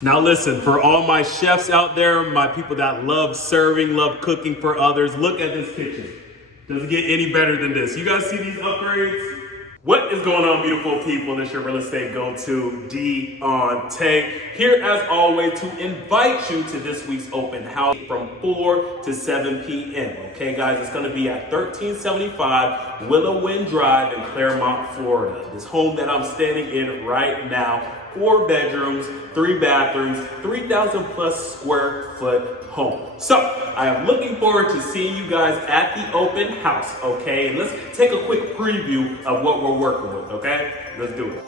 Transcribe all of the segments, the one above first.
Now listen, for all my chefs out there, my people that love serving, love cooking for others, look at this kitchen. Doesn't get any better than this. You guys see these upgrades? What is going on, beautiful people? This is your real estate go-to, Diante. Here as always to invite you to this week's open house from 4 to 7 p.m. Okay guys, it's gonna be at 1375 Willow Drive in Clermont, Florida. This home that I'm standing in right now, 4 bedrooms, 3 bathrooms, 3,000 plus square foot home. So I am looking forward to seeing you guys at the open house, okay? And let's take a quick preview of what we're working with, okay? Let's do it.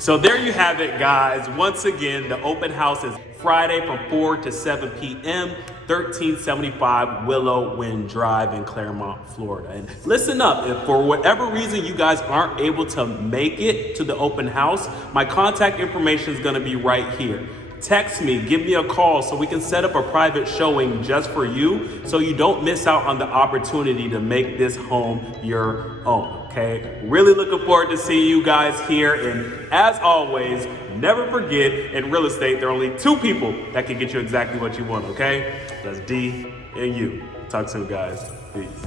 So there you have it, guys. Once again, the open house is Friday from 4 to 7 p.m., 1375 Willow Wind Drive in Clermont, Florida. And listen up, if for whatever reason you guys aren't able to make it to the open house, my contact information is gonna be right here. Text me, give me a call so we can set up a private showing just for you so you don't miss out on the opportunity to make this home your own, okay? Really looking forward to seeing you guys here. And as always, never forget, in real estate, there are only two people that can get you exactly what you want, okay? That's D and you. Talk soon, guys. Peace.